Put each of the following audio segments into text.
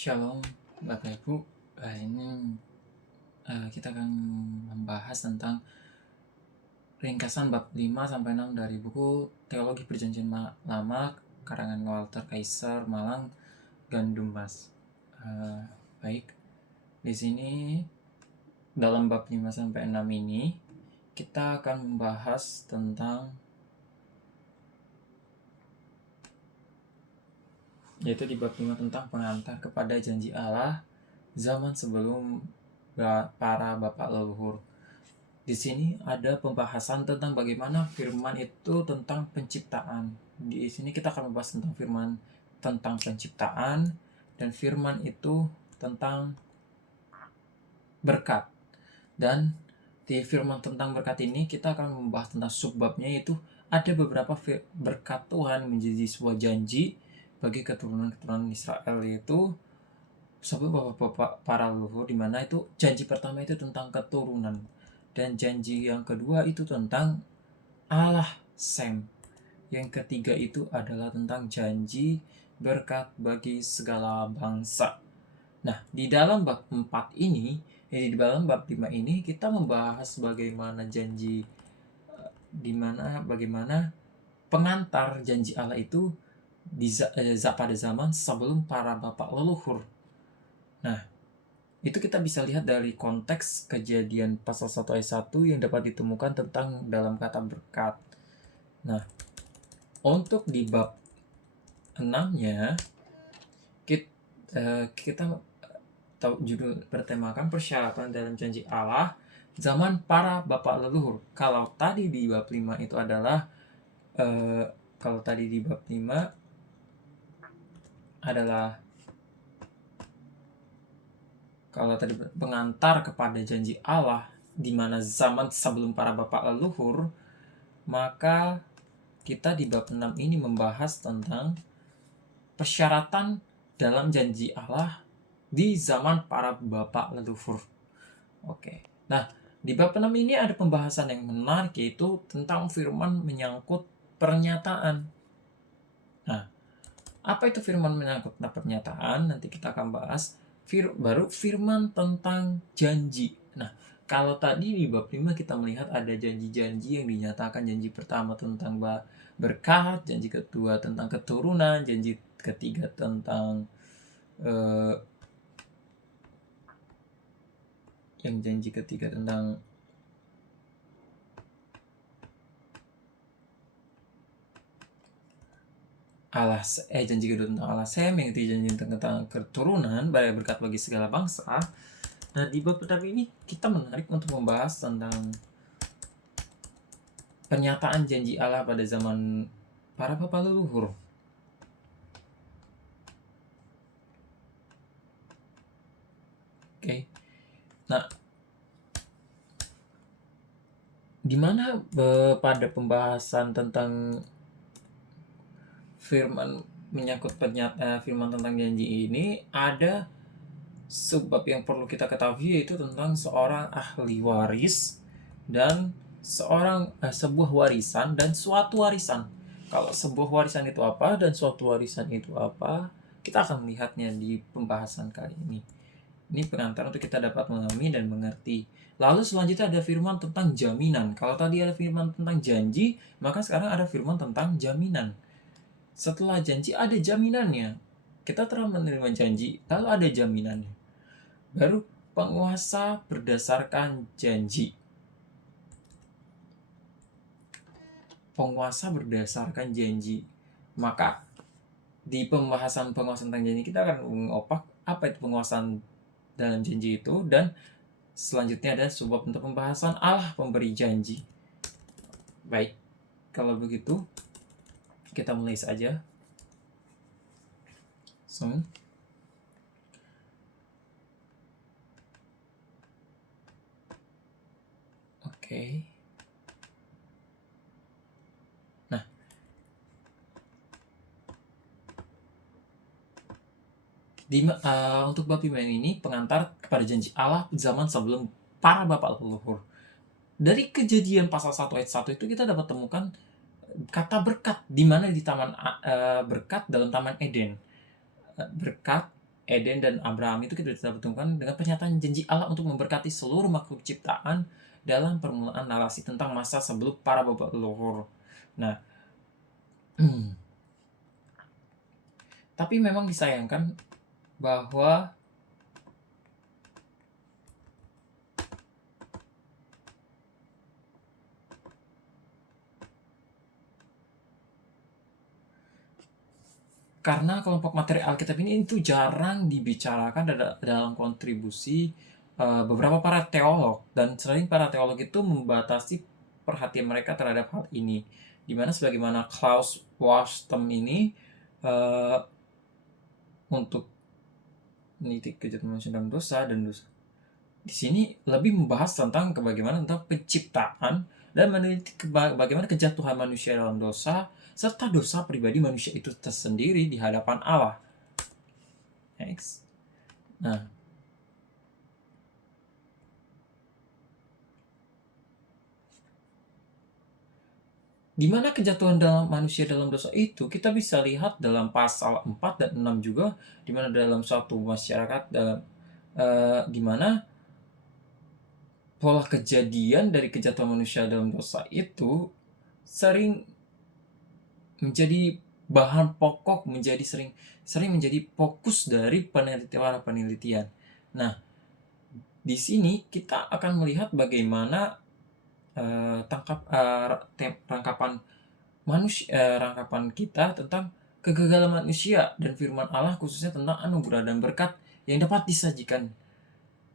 Shalom Bapak Ibu. Ini kita akan membahas tentang ringkasan bab 5 sampai 6 dari buku Teologi Perjanjian Lama karangan Walter Kaiser Malang Gandum Mas. Baik. Di sini dalam bab 5 sampai 6 ini kita akan membahas tentang yaitu di bab 5 tentang pengantar kepada janji Allah zaman sebelum para bapak leluhur. Di sini ada pembahasan tentang bagaimana firman itu tentang penciptaan. Di sini kita akan membahas tentang firman tentang penciptaan dan firman itu tentang berkat. Dan di firman tentang berkat ini kita akan membahas tentang subbabnya, yaitu ada beberapa berkat Tuhan menjadi sebuah janji bagi keturunan-keturunan Israel, yaitu sebelum bapak-bapak para leluhur, di mana itu janji pertama itu tentang keturunan. Dan janji yang kedua itu tentang Allah Sem. Yang ketiga itu adalah tentang janji berkat bagi segala bangsa. Nah, di dalam bab 4 ini, di dalam bab 5 ini kita membahas bagaimana janji bagaimana pengantar janji Allah itu pada zaman sebelum para bapak leluhur. Nah, itu kita bisa lihat dari konteks Kejadian pasal 1 ayat 1 yang dapat ditemukan tentang dalam kata berkat. Nah, untuk di bab 6-nya kita tahu judul bertemakan persyaratan dalam janji Allah zaman para bapak leluhur. Kalau tadi di bab 5 itu adalah kalau tadi pengantar kepada janji Allah di mana zaman sebelum para bapak leluhur, maka kita di bab 6 ini membahas tentang persyaratan dalam janji Allah di zaman para bapak leluhur. Oke. Nah, di bab 6 ini ada pembahasan yang menarik, yaitu tentang firman menyangkut pernyataan. Nah, apa itu firman menyangkut pernyataan? Nanti kita akan bahas. Baru firman tentang janji. Nah, kalau tadi di bab 5 kita melihat ada janji-janji yang dinyatakan. Janji pertama tentang berkat, janji kedua tentang keturunan, janji ketiga tentang janji kedua tentang Allah Sem, yang ketiga janji tentang keturunan, berkat bagi segala bangsa. Nah, di bab pertama ini kita menarik untuk membahas tentang pernyataan janji Allah pada zaman para bapak leluhur. Oke. Nah, di mana pada pembahasan tentang firman menyangkut firman tentang janji ini ada sebab yang perlu kita ketahui, yaitu tentang seorang ahli waris dan sebuah warisan dan suatu warisan. Kalau sebuah warisan itu apa dan suatu warisan itu apa, kita akan melihatnya di pembahasan kali ini. Ini pengantar untuk kita dapat memahami dan mengerti. Lalu selanjutnya ada firman tentang jaminan. Kalau tadi ada firman tentang janji, maka sekarang ada firman tentang jaminan. Setelah janji ada jaminannya. Kita telah menerima janji, lalu ada jaminannya. Baru penguasa berdasarkan janji. Penguasa berdasarkan janji. Maka di pembahasan penguasaan tentang janji kita akan mengopak apa itu penguasaan dalam janji itu, dan selanjutnya ada sebab untuk pembahasan Allah pemberi janji. Baik, kalau begitu kita mulai saja. Oke. Nah, untuk bab 5 ini pengantar kepada janji Allah zaman sebelum para bapak leluhur. Dari Kejadian pasal 1 ayat 1 itu kita dapat temukan kata berkat, di mana di taman berkat dalam Taman Eden. Berkat Eden dan Abraham itu kita temukan dengan pernyataan janji Allah untuk memberkati seluruh makhluk ciptaan dalam permulaan narasi tentang masa sebelum para bapa leluhur. Nah, tapi memang disayangkan bahwa karena kelompok materi Alkitab ini itu jarang dibicarakan dalam kontribusi beberapa para teolog, dan sering para teolog itu membatasi perhatian mereka terhadap hal ini, dimana sebagaimana Klaus Wastem ini untuk meneliti kejahatan manusia dalam dosa dan dosa di sini lebih membahas tentang bagaimana tentang penciptaan dan meneliti bagaimana kejatuhan manusia dalam dosa serta dosa pribadi manusia itu tersendiri di hadapan Allah. Next. Nah, di mana kejatuhan dalam manusia dalam dosa itu kita bisa lihat dalam pasal 4 dan 6 juga, di mana dalam suatu masyarakat di mana pola kejadian dari kejatuhan manusia dalam dosa itu sering menjadi bahan pokok, sering menjadi fokus dari penelitian. Nah, di sini kita akan melihat bagaimana rangkapan kita tentang kegagalan manusia dan firman Allah, khususnya tentang anugerah dan berkat yang dapat disajikan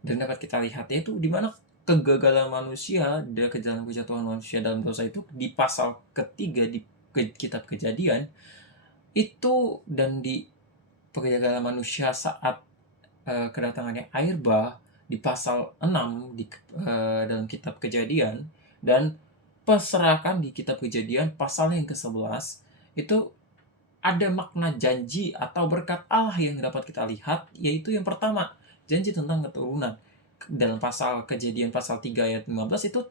dan dapat kita lihat, yaitu di mana kegagalan manusia dan kejatuhan manusia dalam dosa itu di pasal ketiga di kitab Kejadian itu, dan di kegagalan manusia saat kedatangannya air bah di pasal 6 dalam kitab Kejadian, dan peserakan di kitab Kejadian pasal yang ke-11 itu ada makna janji atau berkat Allah yang dapat kita lihat, yaitu yang pertama, janji tentang keturunan. Dalam pasal Kejadian pasal 3 ayat 15 itu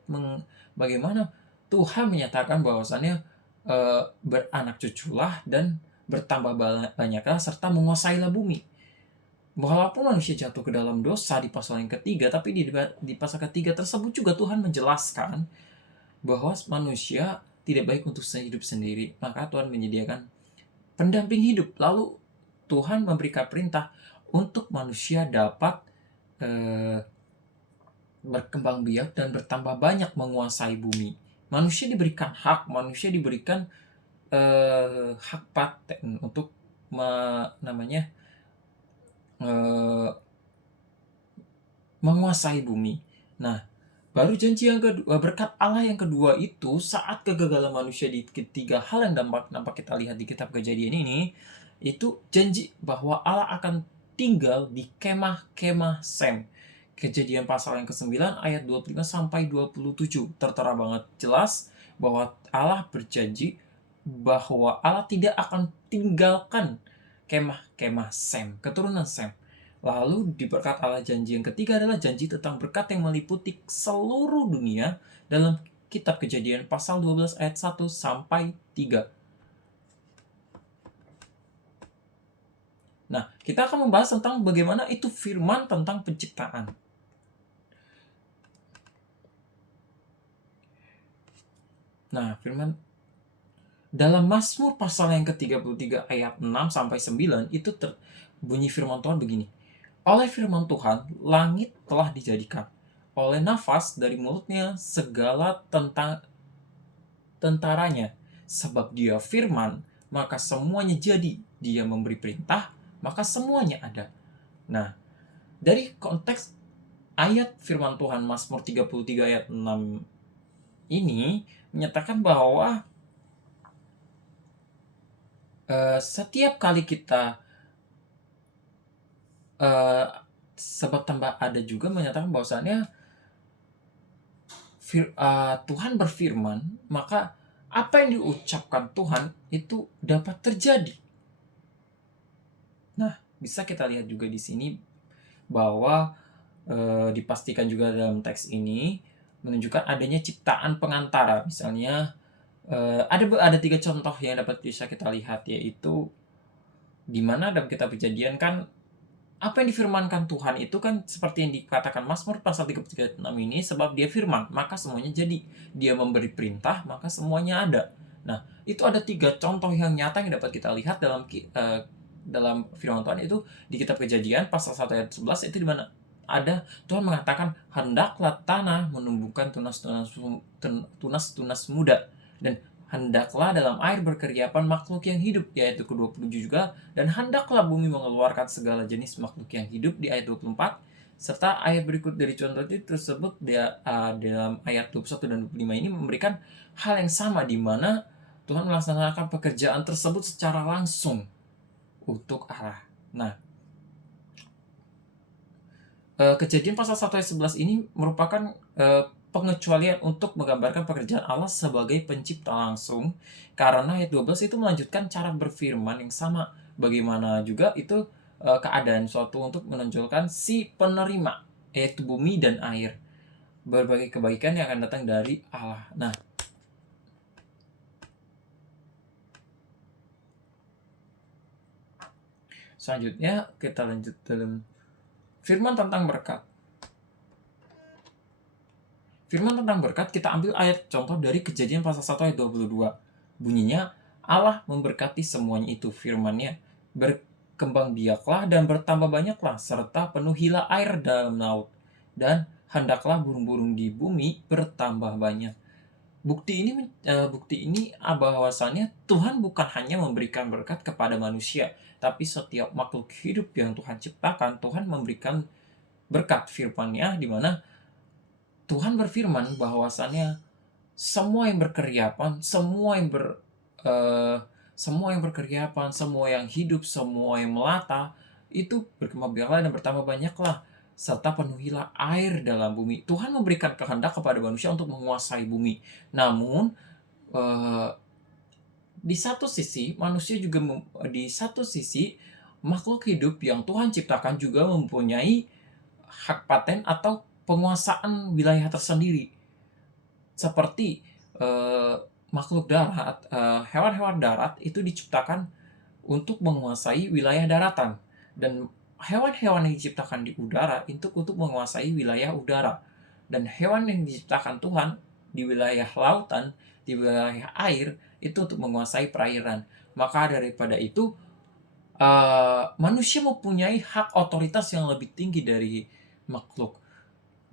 bagaimana Tuhan menyatakan bahwasannya beranak cuculah dan bertambah banyaklah serta menguasailah bumi. Walaupun manusia jatuh ke dalam dosa di pasal yang ketiga, tapi di pasal ketiga tersebut juga Tuhan menjelaskan bahwa manusia tidak baik untuk hidup sendiri, maka Tuhan menyediakan pendamping hidup. Lalu Tuhan memberikan perintah untuk manusia dapat berkembang biak dan bertambah banyak menguasai bumi. Manusia diberikan hak, manusia diberikan hak paten untuk menguasai bumi. Nah, baru janji yang kedua, berkat Allah yang kedua itu saat kegagalan manusia di ketiga hal yang nampak kita lihat di kitab Kejadian ini, itu janji bahwa Allah akan tinggal di kemah-kemah Sem. Kejadian pasal yang ke-9 ayat 25 sampai 27 tertera banget jelas bahwa Allah berjanji bahwa Allah tidak akan tinggalkan kemah-kemah Sem, keturunan Sem. Lalu di berkat Allah janji yang ketiga adalah janji tentang berkat yang meliputi seluruh dunia dalam kitab Kejadian pasal 12 ayat 1 sampai 3. Nah, kita akan membahas tentang bagaimana itu firman tentang penciptaan. Nah, firman dalam Mazmur pasal yang ke-33 ayat 6 sampai 9 itu bunyi firman Tuhan begini. Oleh firman Tuhan, langit telah dijadikan. Oleh nafas dari mulutnya segala tentaranya. Sebab dia firman, maka semuanya jadi. Dia memberi perintah, maka semuanya ada. Nah, dari konteks ayat firman Tuhan Mazmur 33 ayat 6 ini menyatakan bahwa setiap kali kita sebab tambah ada juga menyatakan bahwasannya Tuhan berfirman, maka apa yang diucapkan Tuhan itu dapat terjadi. Nah, bisa kita lihat juga di sini bahwa dipastikan juga dalam teks ini menunjukkan adanya ciptaan pengantara. Misalnya ada 3 contoh yang dapat bisa kita lihat, yaitu di mana dalam kitab Kejadian kan apa yang difirmankan Tuhan itu kan seperti yang dikatakan Mazmur pasal 33:6 ini, sebab dia firman, maka semuanya jadi. Dia memberi perintah, maka semuanya ada. Nah, itu ada 3 contoh yang nyata yang dapat kita lihat dalam firman Tuhan itu di kitab Kejadian pasal 1 ayat 11 itu di mana ada Tuhan mengatakan, hendaklah tanah menumbuhkan tunas-tunas muda, dan hendaklah dalam air berkeriapan makhluk yang hidup, di ayat ke-27 juga, dan hendaklah bumi mengeluarkan segala jenis makhluk yang hidup, di ayat 24, serta ayat berikut dari contoh itu tersebut dalam ayat 21 dan 25 ini memberikan hal yang sama, di mana Tuhan melaksanakan pekerjaan tersebut secara langsung untuk Allah. Nah, Kejadian pasal 1 ayat 11 ini merupakan pengecualian untuk menggambarkan pekerjaan Allah sebagai pencipta langsung, karena ayat 12 itu melanjutkan cara berfirman yang sama. Bagaimana juga itu keadaan suatu untuk menonjolkan si penerima, yaitu bumi dan air. Berbagai kebaikan yang akan datang dari Allah. Nah, selanjutnya kita lanjut dalam firman tentang berkat. Firman tentang berkat kita ambil ayat contoh dari Kejadian pasal 1 ayat 22. Bunyinya, Allah memberkati semuanya itu, firman-Nya, berkembang biaklah dan bertambah banyaklah, serta penuhilah air dalam laut, dan hendaklah burung-burung di bumi bertambah banyak. Bukti ini bahwasannya Tuhan bukan hanya memberikan berkat kepada manusia, tapi setiap makhluk hidup yang Tuhan ciptakan, Tuhan memberikan berkat firman-Nya, di mana Tuhan berfirman bahwasannya semua yang berkeriapan, semua yang berkeriapan, semua yang hidup, semua yang melata, itu berkembang biaklah dan bertambah banyaklah, serta penuhilah air dalam bumi. Tuhan memberikan kehendak kepada manusia untuk menguasai bumi. Namun, di satu sisi makhluk hidup yang Tuhan ciptakan juga mempunyai hak paten atau penguasaan wilayah tersendiri. Seperti makhluk darat, hewan-hewan darat itu diciptakan untuk menguasai wilayah daratan, dan hewan-hewan yang diciptakan di udara itu untuk menguasai wilayah udara, dan hewan yang diciptakan Tuhan di wilayah lautan, di wilayah air, itu untuk menguasai perairan. Maka daripada itu, manusia mempunyai hak otoritas yang lebih tinggi dari makhluk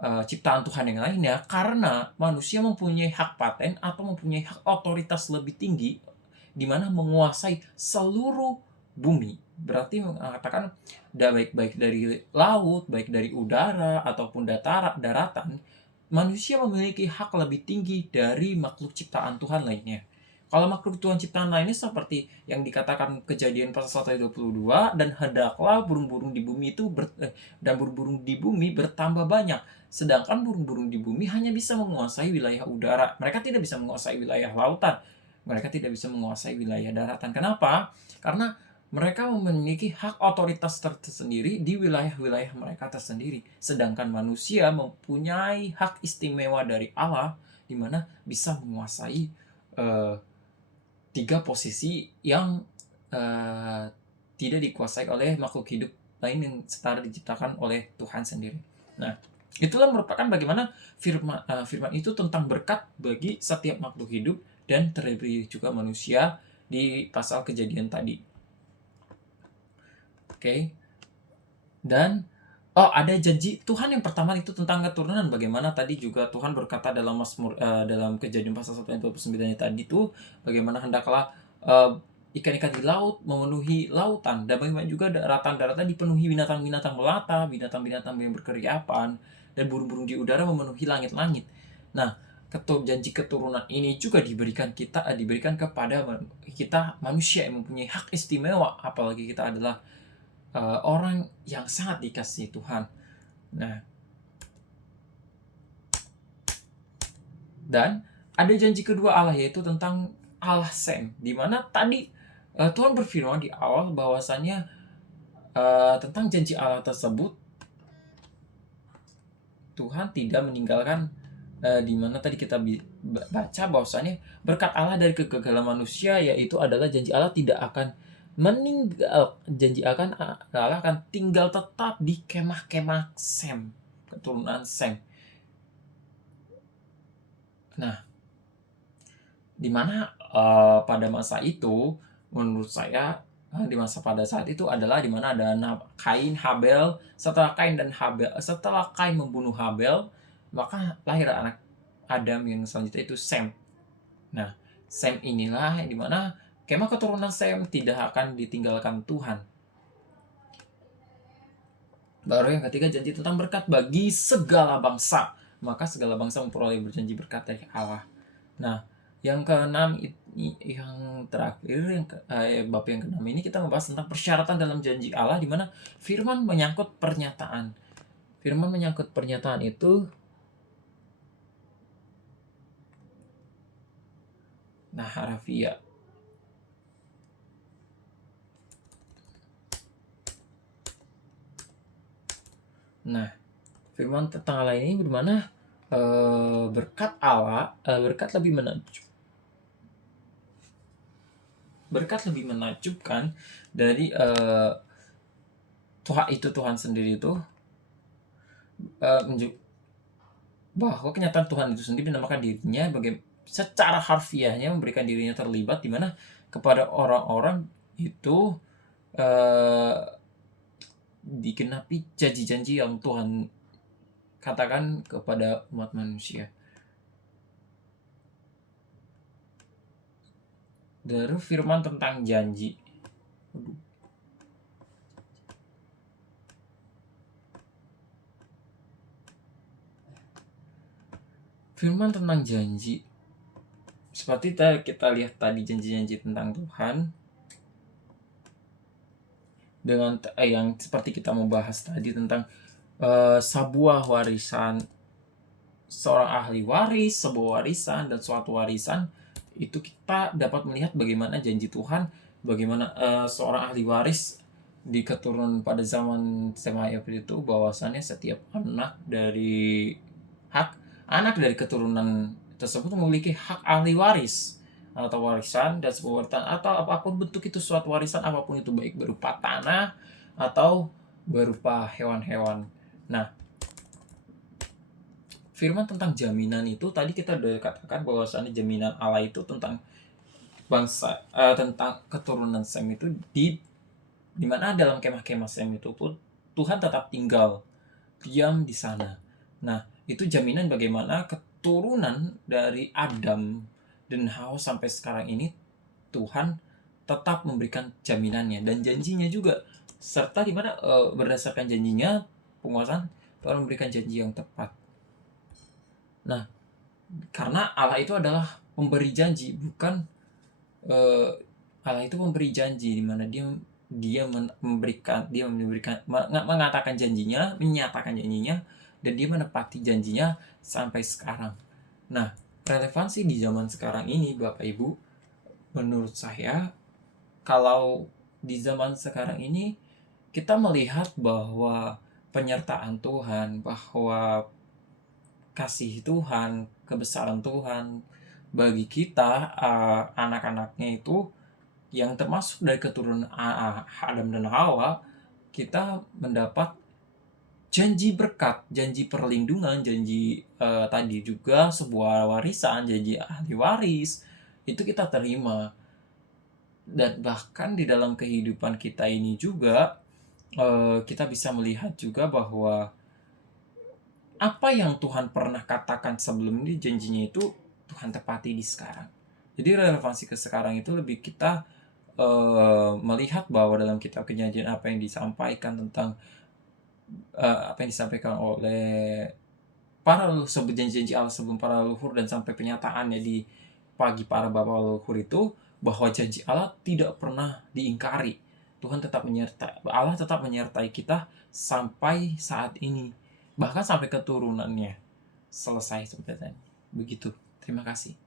ciptaan Tuhan yang lainnya, karena manusia mempunyai hak paten atau mempunyai hak otoritas lebih tinggi, di mana menguasai seluruh bumi. Berarti mengatakan baik dari laut, baik dari udara ataupun daratan, manusia memiliki hak lebih tinggi dari makhluk ciptaan Tuhan lainnya. Kalau makhluk Tuhan ciptaan lainnya seperti yang dikatakan Kejadian pasal 1 ayat 22, dan hendaklah burung-burung di bumi bertambah banyak. Sedangkan burung-burung di bumi hanya bisa menguasai wilayah udara. Mereka tidak bisa menguasai wilayah lautan. Mereka tidak bisa menguasai wilayah daratan. Kenapa? Karena mereka memiliki hak otoritas tersendiri di wilayah-wilayah mereka tersendiri. Sedangkan manusia mempunyai hak istimewa dari Allah, di mana bisa menguasai 3 posisi yang tidak dikuasai oleh makhluk hidup lain yang setara diciptakan oleh Tuhan sendiri. Nah, itulah merupakan bagaimana firman itu tentang berkat bagi setiap makhluk hidup dan terlebih juga manusia di pasal Kejadian tadi. Oke. Dan ada janji Tuhan yang pertama itu tentang keturunan. Bagaimana tadi juga Tuhan berkata dalam dalam Kejadian pasal 1 ayat 29 tadi itu, bagaimana hendaklah ikan-ikan di laut memenuhi lautan, dan bagaimana juga daratan-daratan dipenuhi binatang-binatang melata, binatang-binatang yang berkeriapan, dan burung-burung di udara memenuhi langit-langit. Nah, janji keturunan ini juga diberikan kepada kita manusia yang mempunyai hak istimewa, apalagi kita adalah orang yang sangat dikasihi Tuhan. Nah, dan ada janji kedua Allah, yaitu tentang Allah Sem, di mana tadi Tuhan berfirman di awal bahwasannya tentang janji Allah tersebut, Tuhan tidak meninggalkan, di mana tadi kita baca bahwasannya berkat Allah dari kegagalan manusia, yaitu adalah janji Allah tidak akan janji Allah akan tinggal tetap di kemah-kemah Sem, keturunan Sem. Nah, di mana pada masa itu menurut saya di masa pada saat itu adalah di mana ada Kain, Habel. Setelah Kain membunuh Habel, maka lahir anak Adam yang selanjutnya itu Sem. Nah, Sem inilah di mana kemah keturunan Sem tidak akan ditinggalkan Tuhan. Baru yang ketiga, janji tentang berkat bagi segala bangsa. Maka segala bangsa memperoleh berjanji berkat dari Allah. Nah, yang keenam yang terakhir, bab yang keenam ini kita membahas tentang persyaratan dalam janji Allah, di mana firman menyangkut pernyataan. Firman menyangkut pernyataan itu, nah harafiah. Nah, firman tentang Allah ini bagaimana berkat Allah, berkat lebih menakjubkan dari Tuhan sendiri itu, bahwa kenyataan Tuhan itu sendiri menamakan dirinya secara harfiahnya memberikan dirinya terlibat, di mana kepada orang-orang itu digenapi janji-janji yang Tuhan katakan kepada umat manusia. Dari firman tentang janji. Firman tentang janji, seperti kita lihat tadi janji-janji tentang Tuhan, dengan yang seperti kita membahas tadi tentang sebuah warisan, seorang ahli waris, sebuah warisan, dan suatu warisan, itu kita dapat melihat bagaimana janji Tuhan, bagaimana seorang ahli waris di keturunan pada zaman Semayab itu, bahwasannya setiap anak dari keturunan tersebut memiliki hak ahli waris atau warisan dan sebuah warisan, atau apapun bentuk itu, suatu warisan apapun itu, baik berupa tanah atau berupa hewan-hewan. Nah, firman tentang jaminan itu tadi kita udah katakan bahwasannya jaminan Allah itu tentang bangsa, tentang keturunan Sem itu, di mana dalam kemah-kemah Sem itu pun Tuhan tetap tinggal diam di sana. Nah, itu jaminan bagaimana keturunan dari Adam dan Hawa sampai sekarang ini Tuhan tetap memberikan jaminannya dan janjinya juga, serta di mana berdasarkan janjinya, penguasaan Tuhan memberikan janji yang tepat. Nah, karena Allah itu adalah pemberi janji, bukan Allah itu pemberi janji, di mana dia mengatakan janjinya, menyatakan janjinya, dan dia menepati janjinya sampai sekarang. Nah, relevansi di zaman sekarang ini, Bapak Ibu, menurut saya, kalau di zaman sekarang ini kita melihat bahwa penyertaan Tuhan, bahwa kasih Tuhan, kebesaran Tuhan bagi kita, anak-anaknya itu yang termasuk dari keturunan Adam dan Hawa, kita mendapat janji berkat, janji perlindungan, janji tadi juga sebuah warisan, janji ahli waris, itu kita terima. Dan bahkan di dalam kehidupan kita ini juga kita bisa melihat juga bahwa apa yang Tuhan pernah katakan sebelum ini, janjinya itu Tuhan tepati di sekarang. Jadi relevansi ke sekarang itu lebih kita melihat bahwa dalam kitab Kejadian apa yang disampaikan tentang apa yang disampaikan oleh para leluhur, janji-janji Allah sebelum para leluhur, dan sampai penyataannya di pagi para bapak leluhur itu, bahwa janji Allah tidak pernah diingkari. Allah tetap menyertai kita sampai saat ini, bahkan sampai keturunannya selesai sebenarnya. Begitu. Terima kasih.